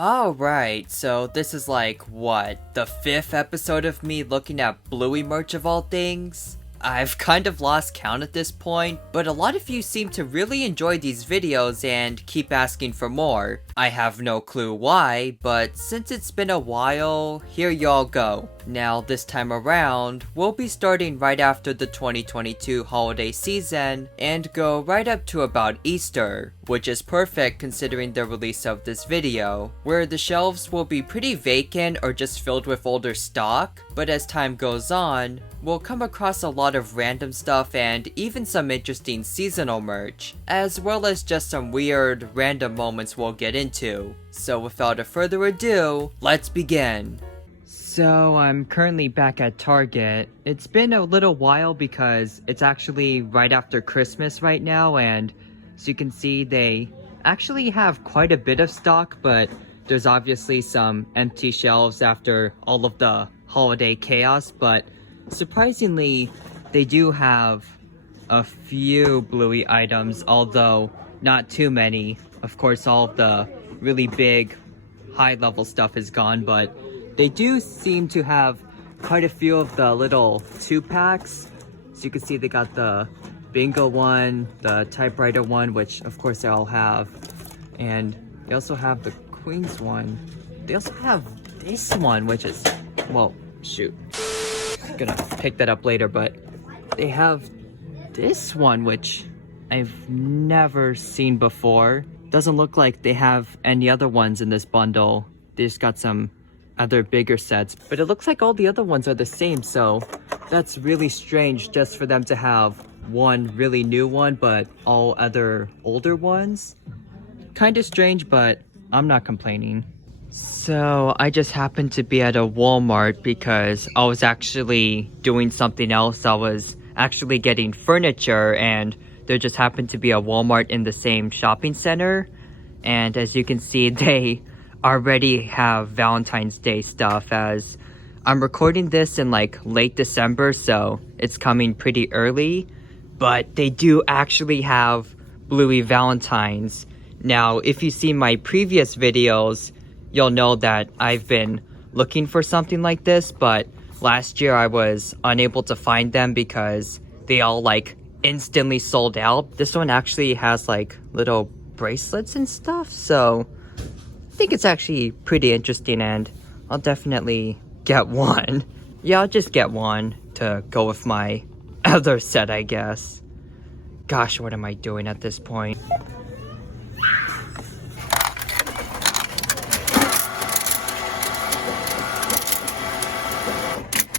Alright, so this is like, what, the 5th episode of me looking at Bluey merch of all things? I've kind of lost count at this point, but a lot of you seem to really enjoy these videos and keep asking for more. I have no clue why, but since it's been a while, here y'all go. Now this time around, we'll be starting right after the 2022 holiday season and go right up to about Easter, which is perfect considering the release of this video, where the shelves will be pretty vacant or just filled with older stock, but as time goes on, we'll come across a lot of random stuff and even some interesting seasonal merch, as well as just some weird, random moments we'll get into. So without further ado, let's begin. So I'm currently back at Target. It's been a little while because it's actually right after Christmas right now, and as you can see, they actually have quite a bit of stock, but there's obviously some empty shelves after all of the holiday chaos, but surprisingly, they do have a few Bluey items, although not too many. Of course, all of the really big, high-level stuff is gone, but they do seem to have quite a few of the little 2-packs. So you can see they got the bingo one, the typewriter one, which of course they all have, and they also have the Queen's one. They also have this one, which is, well, shoot. Gonna pick that up later, but they have this one, which I've never seen before. Doesn't look like they have any other ones in this bundle. They just got some other bigger sets, but it looks like all the other ones are the same, so that's really strange just for them to have one really new one but all other older ones. Kind of strange, but I'm not complaining. So I just happened to be at a Walmart because I was actually doing something else. I was actually getting furniture, and there just happened to be a Walmart in the same shopping center, and as you can see, they already have Valentine's Day stuff. As I'm recording this in like late December, so it's coming pretty early, but they do actually have Bluey Valentines. Now, if you see my previous videos, you'll know that I've been looking for something like this, but last year I was unable to find them because they all like instantly sold out. This one actually has like little bracelets and stuff, so I think it's actually pretty interesting, and I'll definitely get one. Yeah, I'll just get one to go with my other set, I guess. Gosh, what am I doing at this point?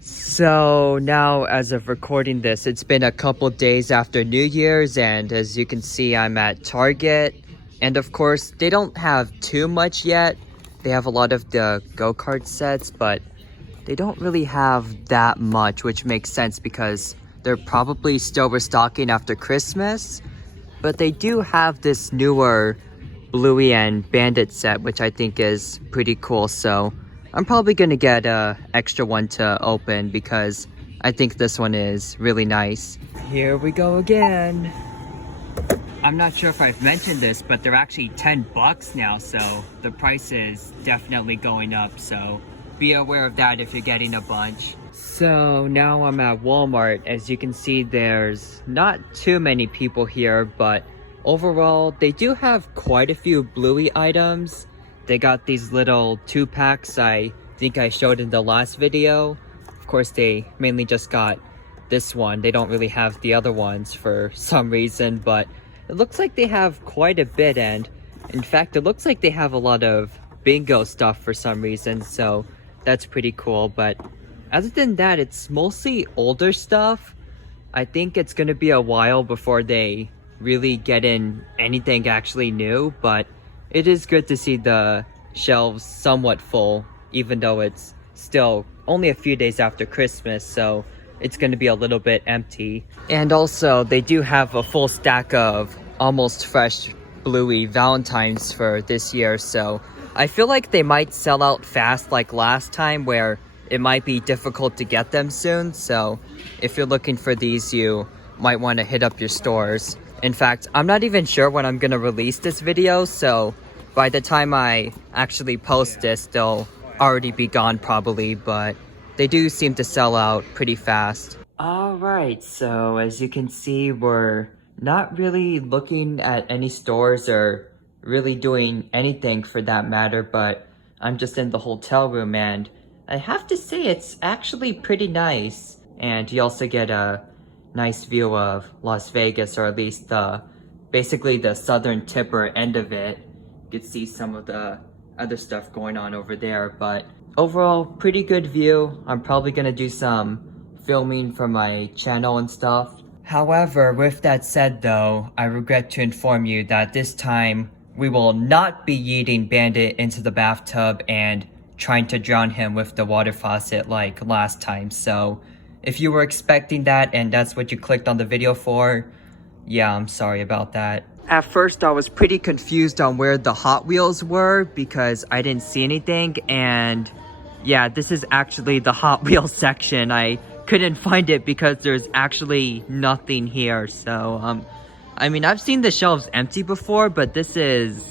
So now, as of recording this, it's been a couple days after New Year's, and as you can see, I'm at Target. And of course, they don't have too much yet. They have a lot of the go-kart sets, but they don't really have that much, which makes sense because they're probably still restocking after Christmas. But they do have this newer Bluey and Bandit set, which I think is pretty cool. So I'm probably gonna get a extra one to open because I think this one is really nice. Here we go again. I'm not sure if I've mentioned this, but they're actually 10 bucks now, so the price is definitely going up, so be aware of that if you're getting a bunch. So now I'm at Walmart. As you can see, there's not too many people here, but overall, they do have quite a few Bluey items. They got these little 2-packs I think I showed in the last video. Of course, they mainly just got this one. They don't really have the other ones for some reason, but it looks like they have quite a bit, and in fact, it looks like they have a lot of bingo stuff for some reason, so that's pretty cool. But other than that, it's mostly older stuff. I think it's gonna be a while before they really get in anything actually new, but it is good to see the shelves somewhat full, even though it's still only a few days after Christmas, so it's going to be a little bit empty. And also, they do have a full stack of almost fresh Bluey Valentines for this year, so I feel like they might sell out fast like last time, where it might be difficult to get them soon. So if you're looking for these, you might want to hit up your stores. In fact, I'm not even sure when I'm going to release this video, so by the time I actually post this, they'll already be gone probably, but they do seem to sell out pretty fast. Alright, so as you can see, we're not really looking at any stores or really doing anything for that matter, but I'm just in the hotel room and I have to say it's actually pretty nice. And you also get a nice view of Las Vegas, or at least basically the southern tip or end of it. You can see some of the other stuff going on over there, but overall pretty good view. I'm probably gonna do some filming for my channel and stuff. However, with that said though, I regret to inform you that this time we will not be yeeting Bandit into the bathtub and trying to drown him with the water faucet like last time. So if you were expecting that and that's what you clicked on the video for, yeah, I'm sorry about that. At first I was pretty confused on where the Hot Wheels were because I didn't see anything, and yeah, this is actually the Hot Wheels section. I couldn't find it because there's actually nothing here. So I mean, I've seen the shelves empty before, but this is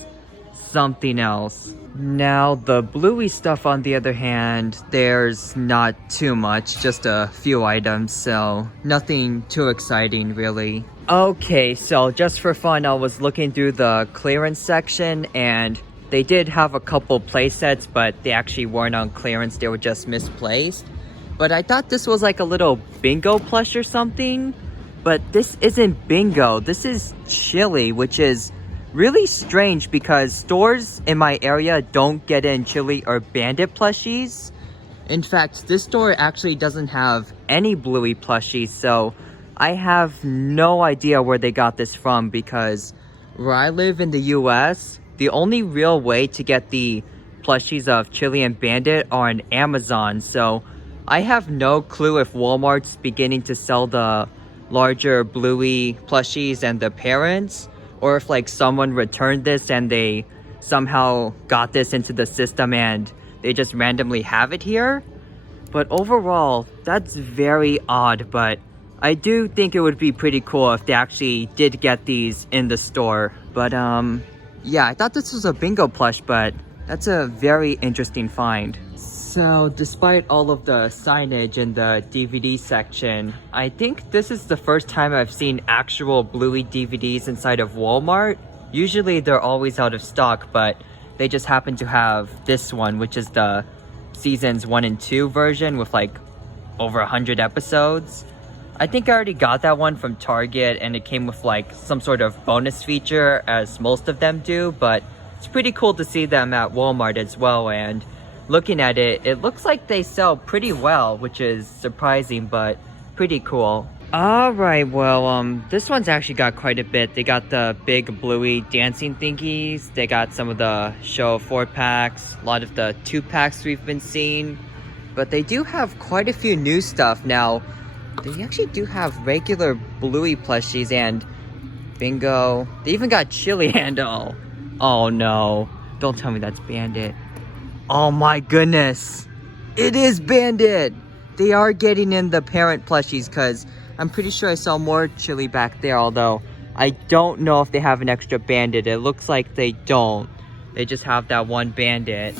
something else. Now the Bluey stuff on the other hand, there's not too much, just a few items, so nothing too exciting really. Okay, so just for fun, I was looking through the clearance section and they did have a couple play sets, but they actually weren't on clearance, they were just misplaced. But I thought this was like a little bingo plush or something, but this isn't bingo, this is chili, which is really strange because stores in my area don't get in chili or bandit plushies. In fact, this store actually doesn't have any Bluey plushies, so I have no idea where they got this from because where I live in the US, the only real way to get the plushies of Chili and Bandit are on Amazon, so I have no clue if Walmart's beginning to sell the larger Bluey plushies and the parents, or if like someone returned this and they somehow got this into the system and they just randomly have it here. But overall, that's very odd, but I do think it would be pretty cool if they actually did get these in the store. But yeah, I thought this was a bingo plush, but that's a very interesting find. So despite all of the signage in the DVD section, I think this is the first time I've seen actual Bluey DVDs inside of Walmart. Usually they're always out of stock, but they just happen to have this one, which is the seasons 1 and 2 version with like over 100 episodes. I think I already got that one from Target and it came with like some sort of bonus feature, as most of them do, but it's pretty cool to see them at Walmart as well. And looking at it, it looks like they sell pretty well, which is surprising, but pretty cool. Alright, well, this one's actually got quite a bit. They got the big Bluey dancing thingies. They got some of the show 4-packs, a lot of the 2-packs we've been seeing. But they do have quite a few new stuff now. They actually do have regular Bluey plushies and bingo. They even got Chili Handle. Oh no, don't tell me that's Bandit. Oh my goodness, it is Bandit! They are getting in the parent plushies because I'm pretty sure I saw more Chili back there, although I don't know if they have an extra Bandit. It looks like they don't. They just have that one Bandit.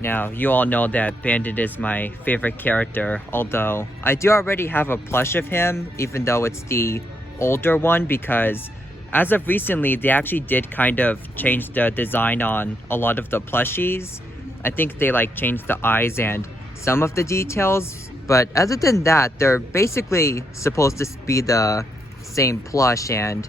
Now, you all know that Bandit is my favorite character, although I do already have a plush of him, even though it's the older one, because as of recently, they actually did kind of change the design on a lot of the plushies. I think they like changed the eyes and some of the details, but other than that, they're basically supposed to be the same plush. And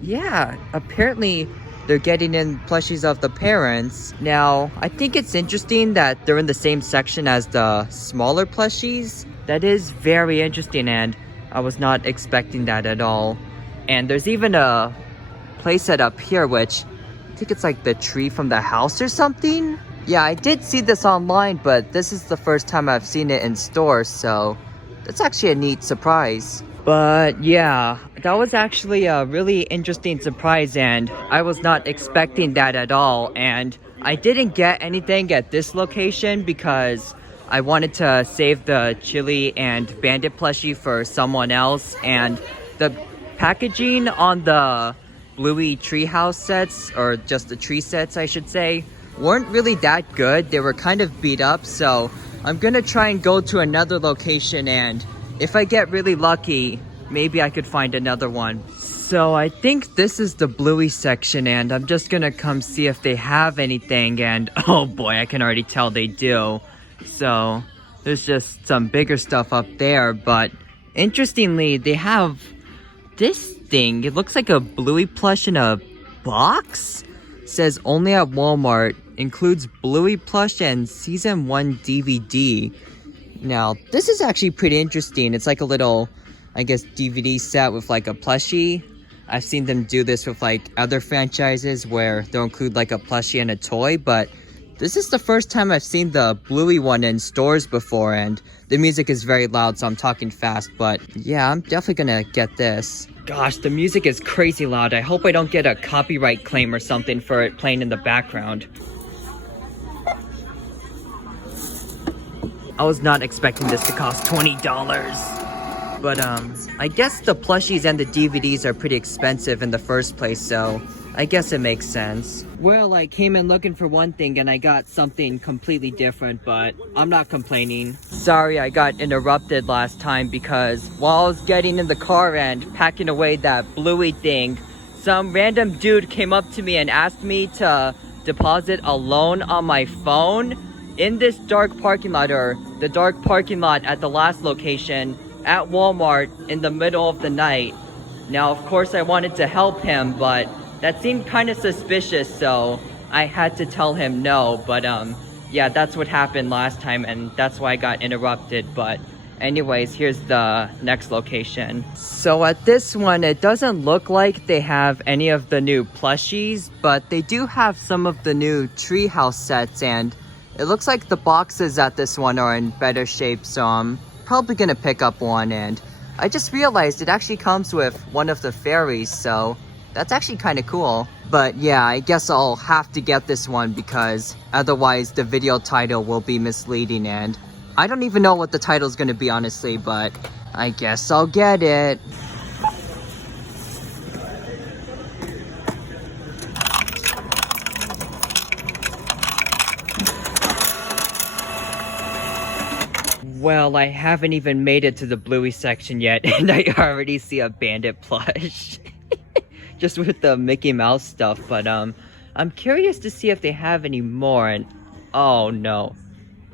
yeah, apparently they're getting in plushies of the parents. Now, I think it's interesting that they're in the same section as the smaller plushies. That is very interesting, and I was not expecting that at all. And there's even a playset up here, which I think it's like the tree from the house or something. Yeah, I did see this online, but this is the first time I've seen it in stores, so that's actually a neat surprise. But yeah, that was actually a really interesting surprise, and I was not expecting that at all. And I didn't get anything at this location because I wanted to save the Chili and Bandit plushie for someone else, and the packaging on the Bluey treehouse sets, or just the tree sets I should say, weren't really that good. They were kind of beat up, so I'm gonna try and go to another location, and if I get really lucky, maybe I could find another one. So I think this is the Bluey section, and I'm just gonna come see if they have anything, and oh boy, I can already tell they do. So there's just some bigger stuff up there, but interestingly, they have this thing. It looks like a Bluey plush in a box. It says only at Walmart. Includes Bluey plush and season 1 DVD. Now, this is actually pretty interesting. It's like a little, I guess, DVD set with like a plushie. I've seen them do this with like other franchises where they'll include like a plushie and a toy, but this is the first time I've seen the Bluey one in stores before, and the music is very loud, so I'm talking fast, but yeah, I'm definitely gonna get this. Gosh, the music is crazy loud. I hope I don't get a copyright claim or something for it playing in the background. I was not expecting this to cost $20. But I guess the plushies and the DVDs are pretty expensive in the first place, so I guess it makes sense. Well, I came in looking for one thing and I got something completely different, but I'm not complaining. Sorry I got interrupted last time because while I was getting in the car and packing away that Bluey thing, some random dude came up to me and asked me to deposit a loan on my phone in this dark parking lot, or the dark parking lot at the last location at Walmart in the middle of the night. Now, of course, I wanted to help him, but that seemed kind of suspicious, so I had to tell him no. But yeah, that's what happened last time, and that's why I got interrupted. But anyways, here's the next location. So at this one, it doesn't look like they have any of the new plushies, but they do have some of the new treehouse sets, and it looks like the boxes at this one are in better shape, so I'm probably gonna pick up one. And I just realized it actually comes with one of the fairies, so that's actually kind of cool. But yeah, I guess I'll have to get this one because otherwise the video title will be misleading, and I don't even know what the title is gonna be, honestly, but I guess I'll get it. Well, I haven't even made it to the Bluey section yet, and I already see a bandit plush. Just with the Mickey Mouse stuff, but I'm curious to see if they have any more, and oh no.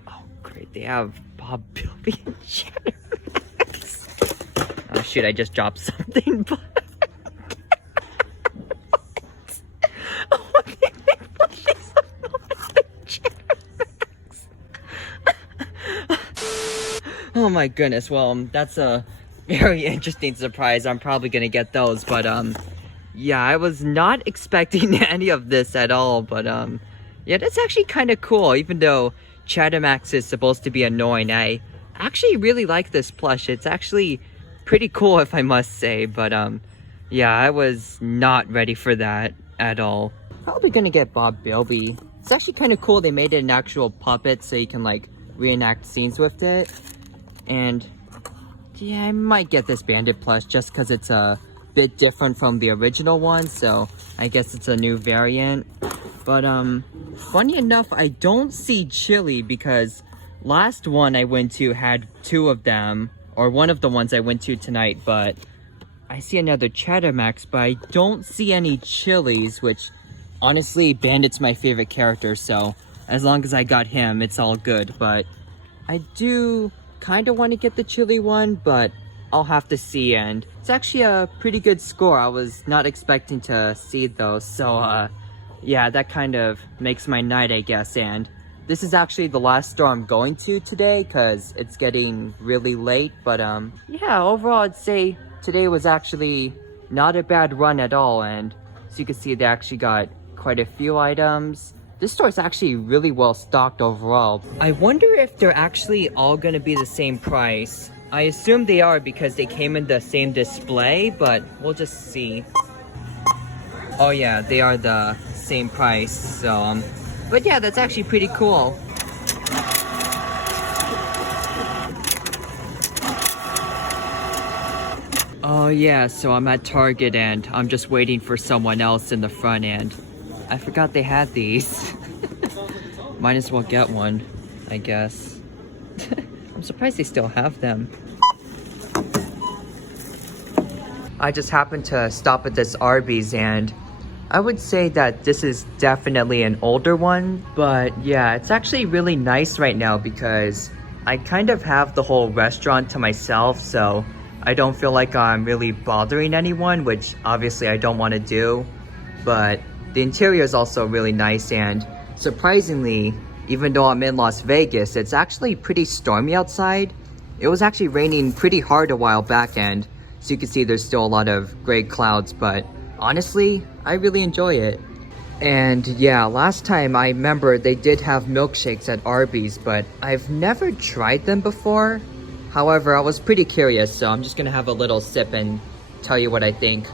Oh great, they have Bob, Bilby, and Chattermax. Oh shoot, I just dropped something, but... Oh my goodness, well, that's a very interesting surprise. I'm probably gonna get those, but yeah, I was not expecting any of this at all, but yeah, that's actually kind of cool. Even though Chattermax is supposed to be annoying, I actually really like this plush. It's actually pretty cool, if I must say, but yeah, I was not ready for that at all. Probably gonna get Bob Bilby. It's actually kind of cool. They made it an actual puppet so you can like reenact scenes with it. And yeah, I might get this bandit plush just because it's a bit different from the original one, so I guess it's a new variant. But funny enough, I don't see Chili because last one I went to had two of them, or one of the ones I went to tonight, but I see another Chattermax, but I don't see any Chilies, which honestly, Bandit's my favorite character, so as long as I got him, it's all good. But I do kind of want to get the Chili one, but I'll have to see, and it's actually a pretty good score. I was not expecting to see those, so yeah, that kind of makes my night, I guess. And this is actually the last store I'm going to today because it's getting really late. But yeah, overall I'd say today was actually not a bad run at all, and as you can see, they actually got quite a few items. This store is actually really well stocked overall. I wonder if they're actually all gonna be the same price. I assume they are because they came in the same display, but we'll just see. Oh yeah, they are the same price, so but yeah, that's actually pretty cool. Oh yeah, so I'm at Target and I'm just waiting for someone else in the front and I forgot they had these. Might as well get one, I guess. I'm surprised they still have them. I just happened to stop at this Arby's and I would say that this is definitely an older one, but yeah, it's actually really nice right now because I kind of have the whole restaurant to myself, so I don't feel like I'm really bothering anyone, which obviously I don't want to do. But the interior is also really nice, and surprisingly, even though I'm in Las Vegas, it's actually pretty stormy outside. It was actually raining pretty hard a while back, and so you can see there's still a lot of gray clouds, but honestly, I really enjoy it. And yeah, last time I remember they did have milkshakes at Arby's, but I've never tried them before. However, I was pretty curious, so I'm just gonna have a little sip and tell you what I think.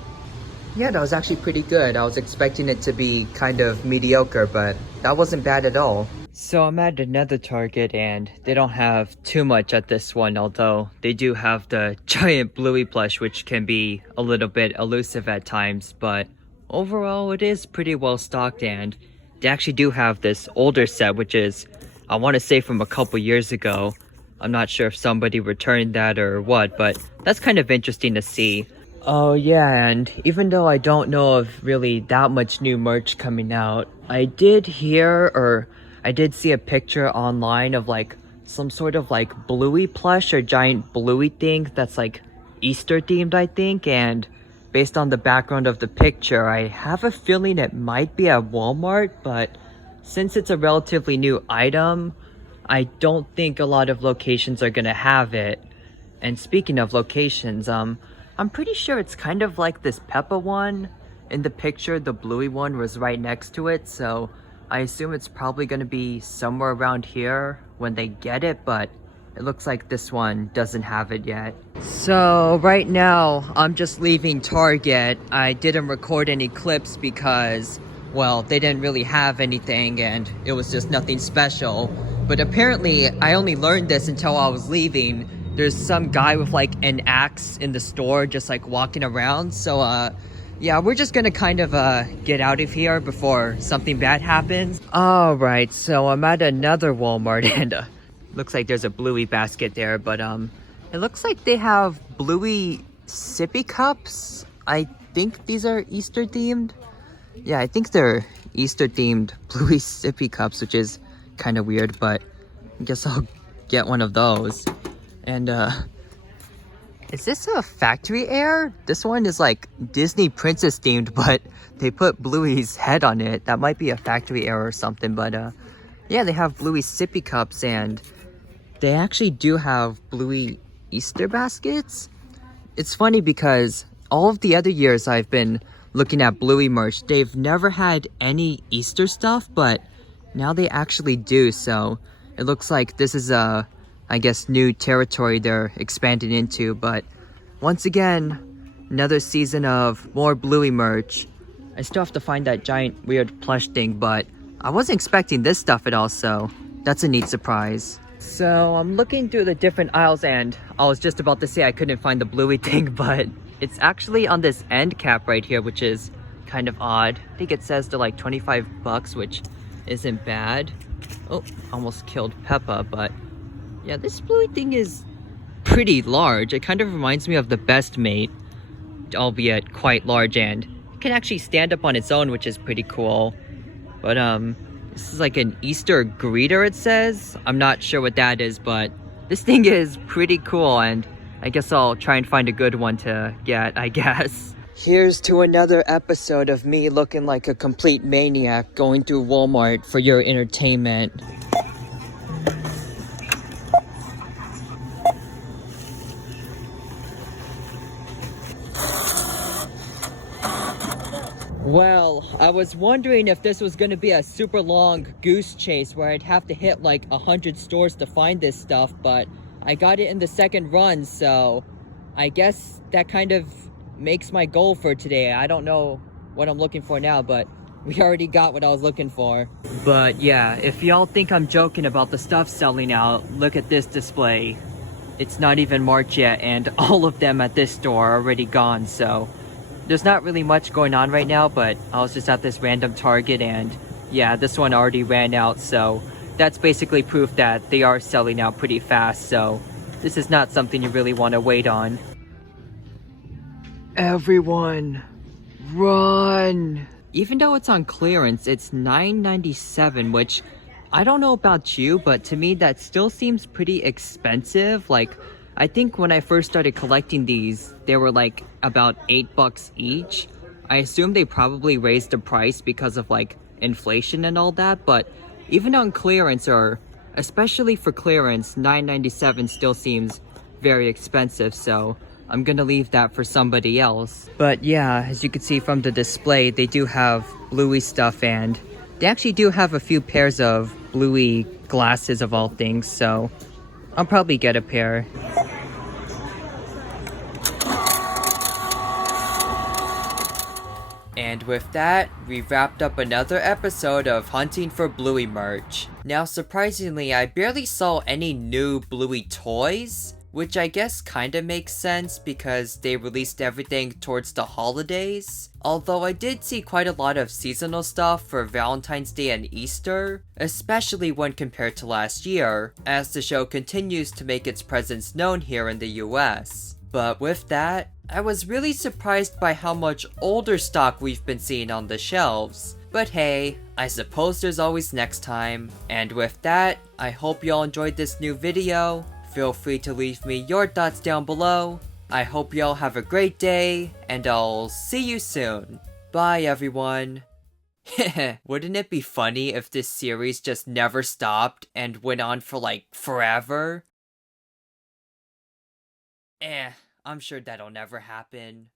Yeah, that was actually pretty good. I was expecting it to be kind of mediocre, but that wasn't bad at all. So I'm at another Target and they don't have too much at this one, although they do have the giant Bluey plush, which can be a little bit elusive at times, but overall it is pretty well stocked, and they actually do have this older set, which is, I want to say, from a couple years ago. I'm not sure if somebody returned that or what, but that's kind of interesting to see. Oh yeah, and even though I don't know of really that much new merch coming out, I did hear, or I did see a picture online of like some sort of like Bluey plush or giant Bluey thing that's like Easter themed, I think, and based on the background of the picture, I have a feeling it might be at Walmart, but since it's a relatively new item, I don't think a lot of locations are gonna have it. And speaking of locations, I'm pretty sure it's kind of like this Peppa one. In the picture, the Bluey one was right next to it, so I assume it's probably gonna be somewhere around here when they get it, but it looks like this one doesn't have it yet. So right now, I'm just leaving Target. I didn't record any clips because, well, they didn't really have anything and it was just nothing special. But apparently, I only learned this until I was leaving. There's some guy with like an axe in the store just like walking around. So yeah, we're just gonna kind of get out of here before something bad happens. Alright, so I'm at another Walmart and looks like there's a Bluey basket there, but it looks like they have Bluey sippy cups. I think these are Easter themed. Yeah, I think they're Easter themed Bluey sippy cups, which is kind of weird, but I guess I'll get one of those. And is this a factory air? This one is like Disney princess themed, but they put Bluey's head on it. That might be a factory air or something, but yeah, they have Bluey sippy cups, and they actually do have Bluey Easter baskets. It's funny because all of the other years I've been looking at Bluey merch, they've never had any Easter stuff, but now they actually do, so it looks like this is a, I guess, new territory they're expanding into. But once again, another season of more Bluey merch. I still have to find that giant weird plush thing, but I wasn't expecting this stuff at all, so that's a neat surprise. So I'm looking through the different aisles and I was just about to say I couldn't find the Bluey thing, but it's actually on this end cap right here, which is kind of odd. I think it says they're like 25 bucks, which isn't bad. Oh, almost killed Peppa, but yeah, this Bluey thing is pretty large. It kind of reminds me of the Best Mate, albeit quite large, and it can actually stand up on its own, which is pretty cool. But this is like an Easter greeter, it says. I'm not sure what that is, but this thing is pretty cool, and I guess I'll try and find a good one to get, I guess. Here's to another episode of me looking like a complete maniac going through Walmart for your entertainment. Well, I was wondering if this was gonna be a super long goose chase where I'd have to hit like 100 stores to find this stuff, but I got it in the second run, so I guess that kind of makes my goal for today. I don't know what I'm looking for now, but we already got what I was looking for. But yeah, if y'all think I'm joking about the stuff selling out, look at this display. it's not even March yet, and all of them at this store are already gone, so there's not really much going on right now, but I was just at this random Target, and yeah, this one already ran out, so that's basically proof that they are selling out pretty fast, so this is not something you really want to wait on. Everyone, run! Even though it's on clearance, it's $9.97, which I don't know about you, but to me that still seems pretty expensive. Like, I think when I first started collecting these, they were like about $8 each. I assume they probably raised the price because of like inflation and all that, but even on clearance, or especially for clearance, $9.97 still seems very expensive, so I'm gonna leave that for somebody else. But yeah, as you can see from the display, they do have Bluey stuff, and they actually do have a few pairs of Bluey glasses of all things, so I'll probably get a pair. And with that, we've wrapped up another episode of Hunting for Bluey merch. Now surprisingly, I barely saw any new Bluey toys, which I guess kinda makes sense because they released everything towards the holidays. Although I did see quite a lot of seasonal stuff for Valentine's Day and Easter, especially when compared to last year, as the show continues to make its presence known here in the US. But with that, I was really surprised by how much older stock we've been seeing on the shelves. But hey, I suppose there's always next time. And with that, I hope y'all enjoyed this new video. Feel free to leave me your thoughts down below. I hope y'all have a great day, and I'll see you soon. Bye everyone. Wouldn't it be funny if this series just never stopped and went on for like forever? I'm sure that'll never happen.